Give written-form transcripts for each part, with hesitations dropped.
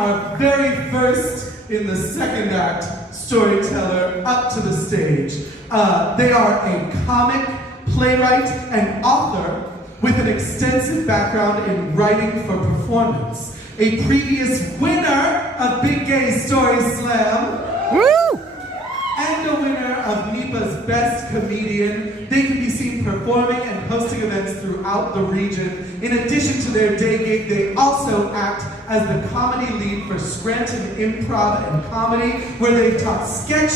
our very first in the second act storyteller up to the stage. They are a comic, playwright, and author with an extensive background in writing for performance. A previous winner of Big Gay StorySlam. Woo! And a winner of NEPA's Best Comedian. They can be seen performing and hosting events throughout the region. In addition to their day gig, they also act as the comedy lead for Scranton Improv and Comedy, where they've taught sketch,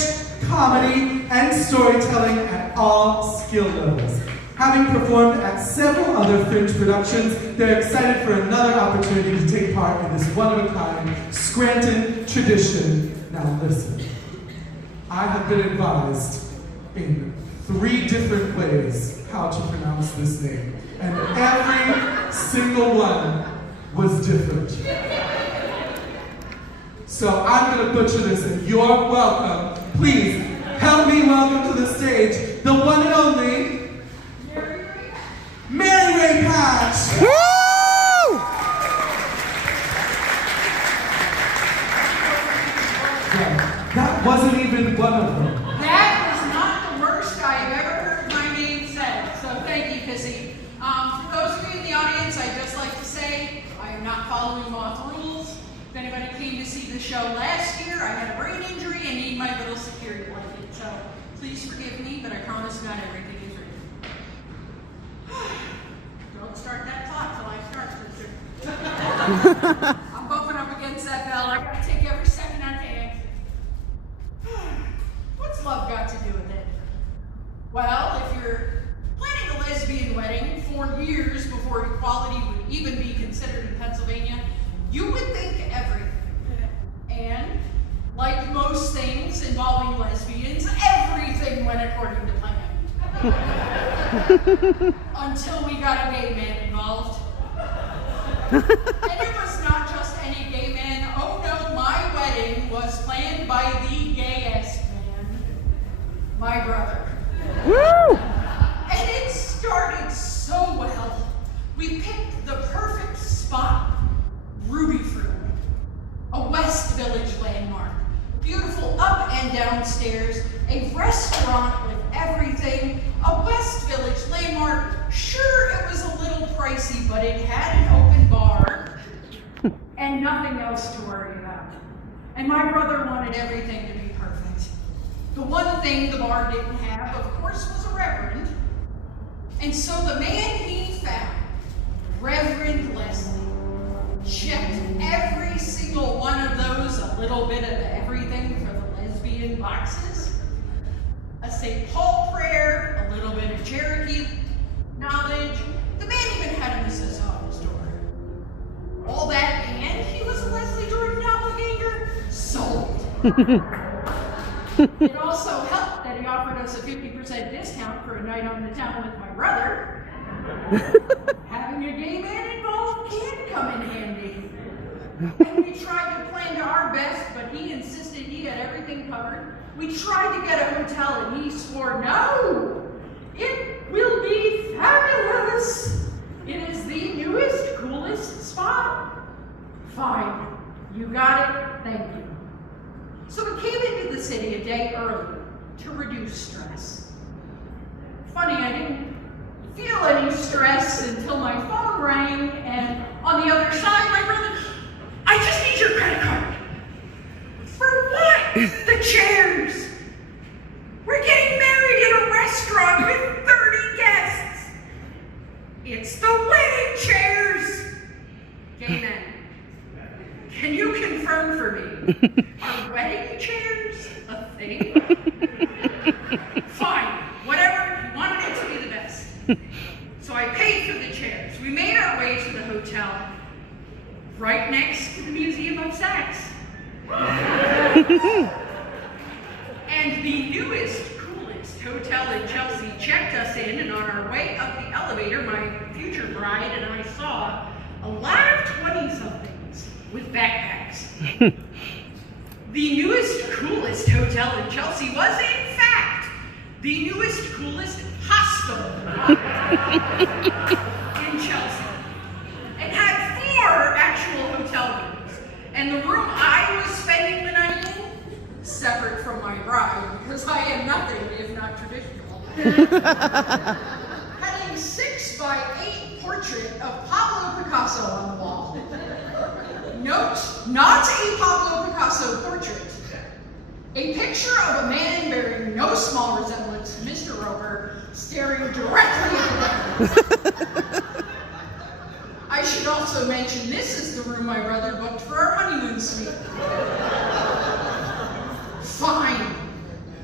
comedy, and storytelling at all skill levels. Having performed at several other fringe productions, they're excited for another opportunity to take part in this one-of-a-kind Scranton tradition. Now listen, I have been advised in 3 different ways how to pronounce this name, and every single one was different. So I'm gonna butcher this, and you're welcome. Please, help me welcome to the stage the one and only Rapach! Woo! That wasn't even one of them. That was not the worst I've ever heard my name said, so thank you, Pissy. For those of you in the audience, I'd just like to say I am not following lots of rules. If anybody came to see the show last year, I had a brain injury and need my little security blanket, so please forgive me, but I promise not everything is written. Don't start that clock till I start, sister. I'm bumping up against that bell. I gotta take every second I can. What's love got to do with it? Well, if you're planning a lesbian wedding 4 years before equality would even be considered in Pennsylvania, you would think everything. And like most things involving lesbians, everything went according to plan. Until we got a gay man involved. And it was not just any gay man. Oh no, my wedding was planned by the gayest man. My brother. Woo! And it started so well. We picked the perfect spot. Ruby Fruit. A West Village landmark. Beautiful up and down stairs. A restaurant with everything. A West Village landmark. Sure, it was a little pricey, but it had an open bar and nothing else to worry about. And my brother wanted everything to be perfect. The one thing the bar didn't have, of course, was a reverend. And so the man he found, Reverend Leslie, checked every single one of those, a little bit of everything for the lesbian boxes. A St. Paul prayer, a little bit of Cherokee knowledge. The man even had a Mrs. on his door. All that, and he was a Leslie Jordan doppelganger. Sold. It also helped that he offered us a 50% discount for a night on the town with my brother. Having a gay man involved can come in handy. And we tried to plan to our best, but he insisted he had everything covered. We tried to get a hotel and he swore, no, it will be fabulous. It is the newest, coolest spot. Fine, you got it, thank you. So we came into the city a day early to reduce stress. Funny, I didn't feel any stress until my phone rang, and on the other side, my brother, I just need your credit card. For what? The chairs. We're getting married in a restaurant with 30 guests. It's the wedding chairs. Gay men, can you confirm for me, are wedding chairs a thing? Fine, whatever, you wanted it to be the best. So I paid for the chairs. We made our way to the hotel, right next to the Museum of Sex. And the newest, coolest hotel in Chelsea checked us in, and on our way up the elevator, my future bride and I saw a lot of 20-somethings with backpacks. The newest, coolest hotel in Chelsea was, in fact, the newest, coolest hostel in Chelsea. It had 4 actual hotel rooms. And the room I was spending the night in, separate from my bride, because I am nothing if not traditional, had a 6x8 portrait of Pablo Picasso on the wall. Note, not a Pablo Picasso portrait. A picture of a man bearing no small resemblance to Mr. Roper, staring directly at the camera. I should also mention this is the room my brother booked for our honeymoon suite. Fine.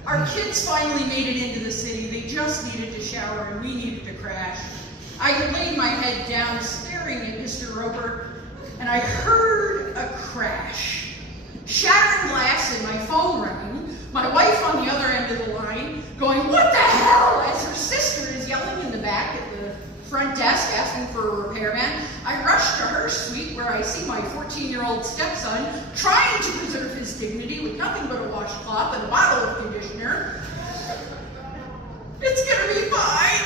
Our kids finally made it into the city. They just needed to shower and we needed to crash. I had laid my head down staring at Mr. Roper and I heard a crash. Shattering glass and my phone rang. My wife on the other end of the line going, "What the hell?" as her sister is yelling in the back at the front desk asking for a repairman. I rush to her suite where I see my 14-year-old stepson trying to preserve his dignity with nothing but a washcloth and a bottle of conditioner. It's gonna be fine.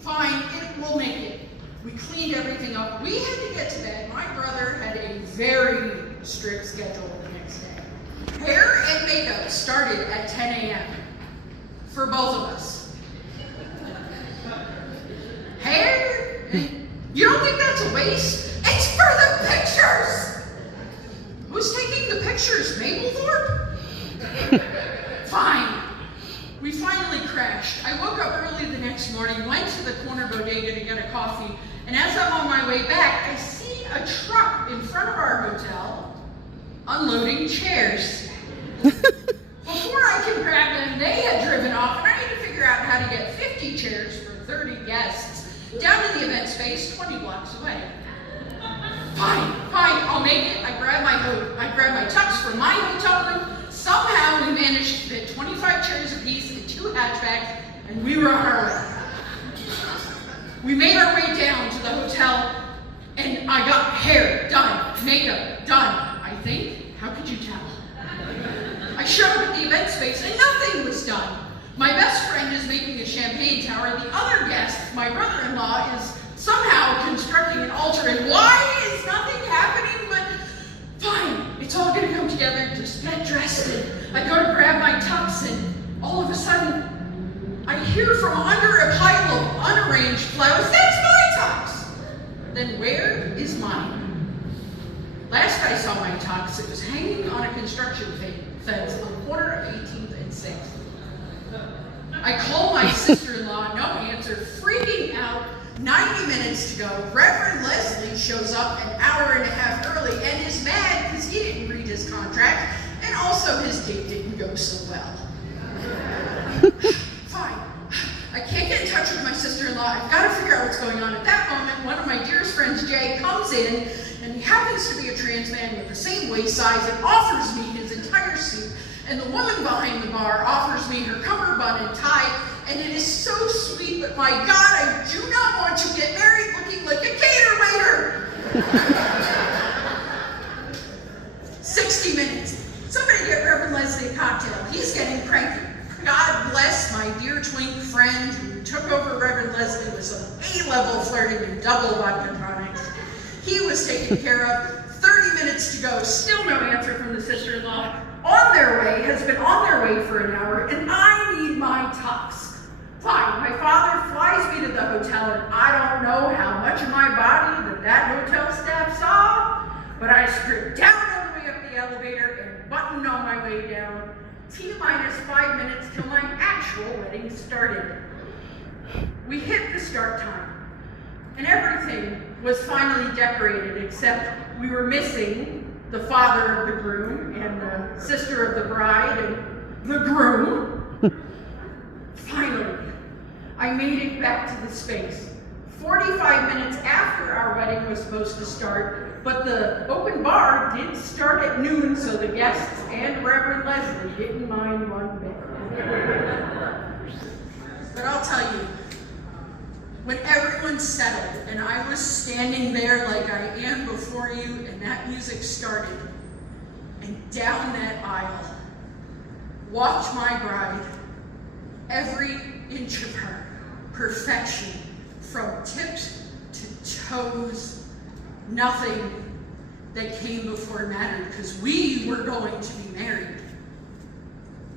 Fine, it will make it. We cleaned everything up. We had to get to bed. My brother had a very strict schedule the next day. Hair and makeup started at 10 a.m. for both of us. Hair? You don't think that's a waste? It's for the pictures! Who's taking the pictures? Maplethorpe? Fine. We finally crashed. I woke up early the next morning, went to the corner bodega to get a coffee, and as I'm on my way back, I see a truck in front of our hotel unloading chairs. Before I could grab them, they had driven off, and I had to figure out how to get 50 chairs for 30 guests down to the event space 20 blocks away. Fine, I'll make it. I grabbed my tux from my hotel room. Somehow we managed to fit 25 chairs apiece in 2 hatchbacks, and we were on our way. We made our way down to the hotel, and I got hair done, makeup done, I think. How could you tell? I showed up at the event space, and nothing was done. My best friend is making a champagne tower. The other guest, my brother-in-law, is somehow constructing an altar, and why is nothing happening? But fine, it's all gonna come together. Just get dressed, and I go to grab my tux, and all of a sudden, I hear from under a pile of unarranged flowers, "That's my tux!" Then where is mine? Last I saw my tux, it was hanging on a construction fence on the corner of 18th and 6th. I call my sister-in-law, no answer, freaking out. 90 minutes to go. Reverend Leslie shows up an hour and a half early and is mad because he didn't read his contract, and also his date didn't go so well. Fine. I can't get in touch with my sister-in-law. I've got to figure out what's going on. At that moment, one of my dearest friends, Jay, comes in, and he happens to be a trans man with the same waist size and offers me his entire suit. And the woman behind the bar offers me her cummerbund and tie, and it is so sweet, but my God, I do not want to get married looking like a cater waiter. 60 minutes. Somebody get Reverend Leslie a cocktail. He's getting cranky. God bless my dear twink friend who took over Reverend Leslie with some A-level flirting and double vodka tonics. He was taken care of. 30 minutes to go. Still no answer from the sister-in-law. Has been on their way for an hour, and I need my tux. Fine, my father flies me to the hotel, and I don't know how much of my body that hotel staff saw, but I stripped down on the way up the elevator and buttoned on my way down. T-minus 5 minutes till my actual wedding started. We hit the start time, and everything was finally decorated, except we were missing the father of the groom and the sister of the bride and the groom. Finally, I made it back to the space. 45 minutes after our wedding was supposed to start, but the open bar did start at noon, so the guests and Reverend Leslie didn't mind one bit. But I'll tell you, when everyone settled and I was standing there like I am before you and that music started, and down that aisle, walked my bride, every inch of her, perfection, from tips to toes, nothing that came before mattered, because we were going to be married.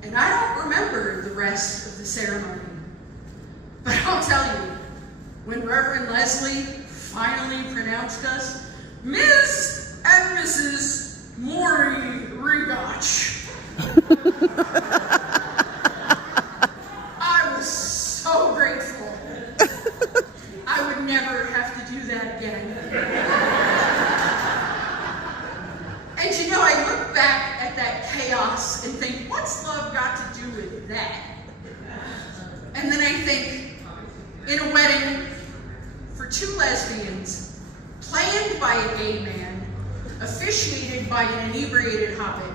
And I don't remember the rest of the ceremony. But I'll tell you, when Reverend Leslie finally pronounced us Ms. and Mrs. Maury Rapach, I was so grateful. I would never have to do that again. And you know, I look back at that chaos and think, what's love got to do with that? And then I think, in a wedding for two lesbians, planned by a gay man, officiated by an inebriated hobbit,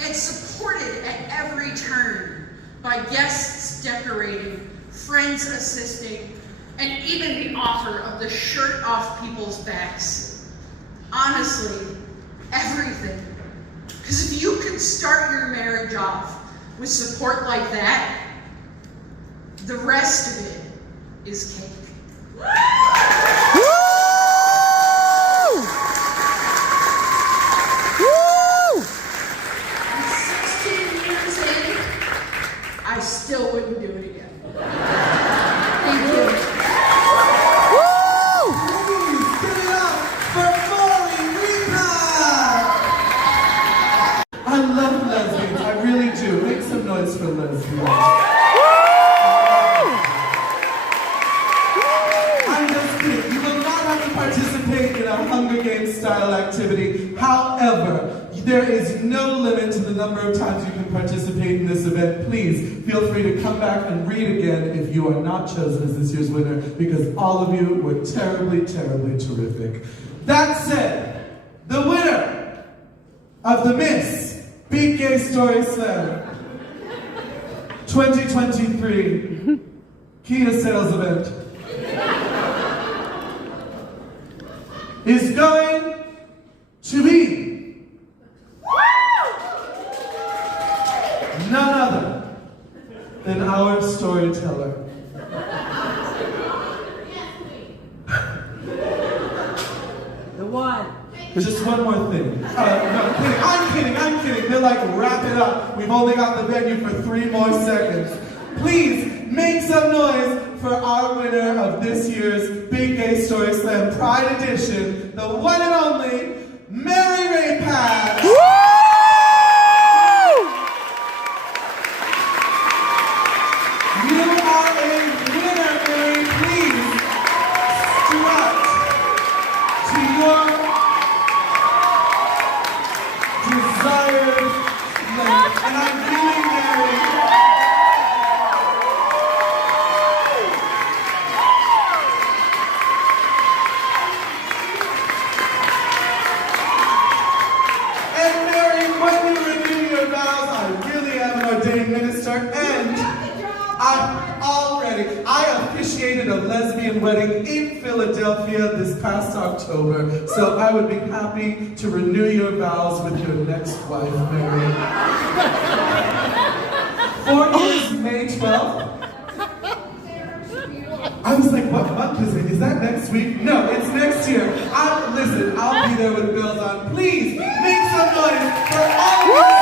and supported at every turn by guests decorating, friends assisting, and even the author of the shirt off people's backs. Honestly, everything. Because if you can start your marriage off with support like that, the rest of it is cake. Woo! Woo! And 16 years in, I still wouldn't do it again. Thank you. Woo! Please give it up for Maury Rapach! I love lesbians, I really do. Make some noise for lesbians. I'm just kidding. You will not have to participate in a Hunger Games style activity. However, there is no limit to the number of times you can participate in this event. Please feel free to come back and read again if you are not chosen as this year's winner, because all of you were terribly, terribly terrific. That said, the winner of the Miss Big Gay Story Slam 2023 Key to Sales event is going to be none other than our storyteller. The one. Just one more thing. No, I'm kidding. They're like, wrap it up. We've only got the venue for 3 more seconds. Please make some noise for our winner of this year's Big Gay Story Slam Pride Edition, the one and only Mary Rapach. Woo! You are a winner, Mary. Please strut to your desired length. And I'm feeling Mary. And Mary, when you renew your vows, I really am an ordained minister, and I officiated a lesbian wedding in Philadelphia this past October, so I would be happy to renew your vows with your next wife, Mary. 4 years, May 12th. I was like, what month is it? Is that next week? No, it's next year. Listen, I'll be there with bells on. Please, make some noise for all of you.